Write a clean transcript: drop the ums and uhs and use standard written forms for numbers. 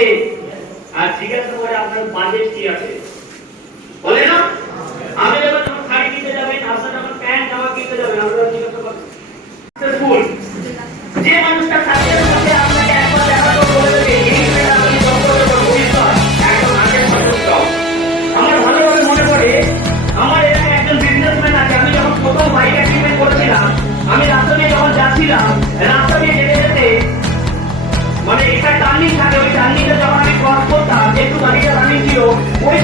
আছে, আর জিজ্ঞাসা করে আপনার বাজেট কি আছে, বলে না? আমি যখন শাড়ি কিনতে যাবেন, আপনার যখন প্যান্ট জামা কিনতে যাবেন, আপনারা জিজ্ঞাসা করেন সাকসেসফুল যে মানুষটা সাকসেস হচ্ছে, আপনাকে একবার দেখা তো বলে দেবে এই বিষয়টা আমি ডক্টরের ভবিষ্যৎ একদম 100% আমার ভালোভাবে মনে পড়ে। আমার এলাকায় একজন বিজনেসম্যান আছে। আমি যখন প্রথম বাইক অ্যাক্সিডেন্ট করেছিলাম, আমি রাস্তা দিয়ে যখন যাচ্ছিলাম, রাস্তা দিয়ে যেতে যেতে মানে একটা টার্নিং থাকে, ওই টার্নিংটা যখন আমি ক্রস করতাম, একটু গাড়িটা রানিং ছিল, ওই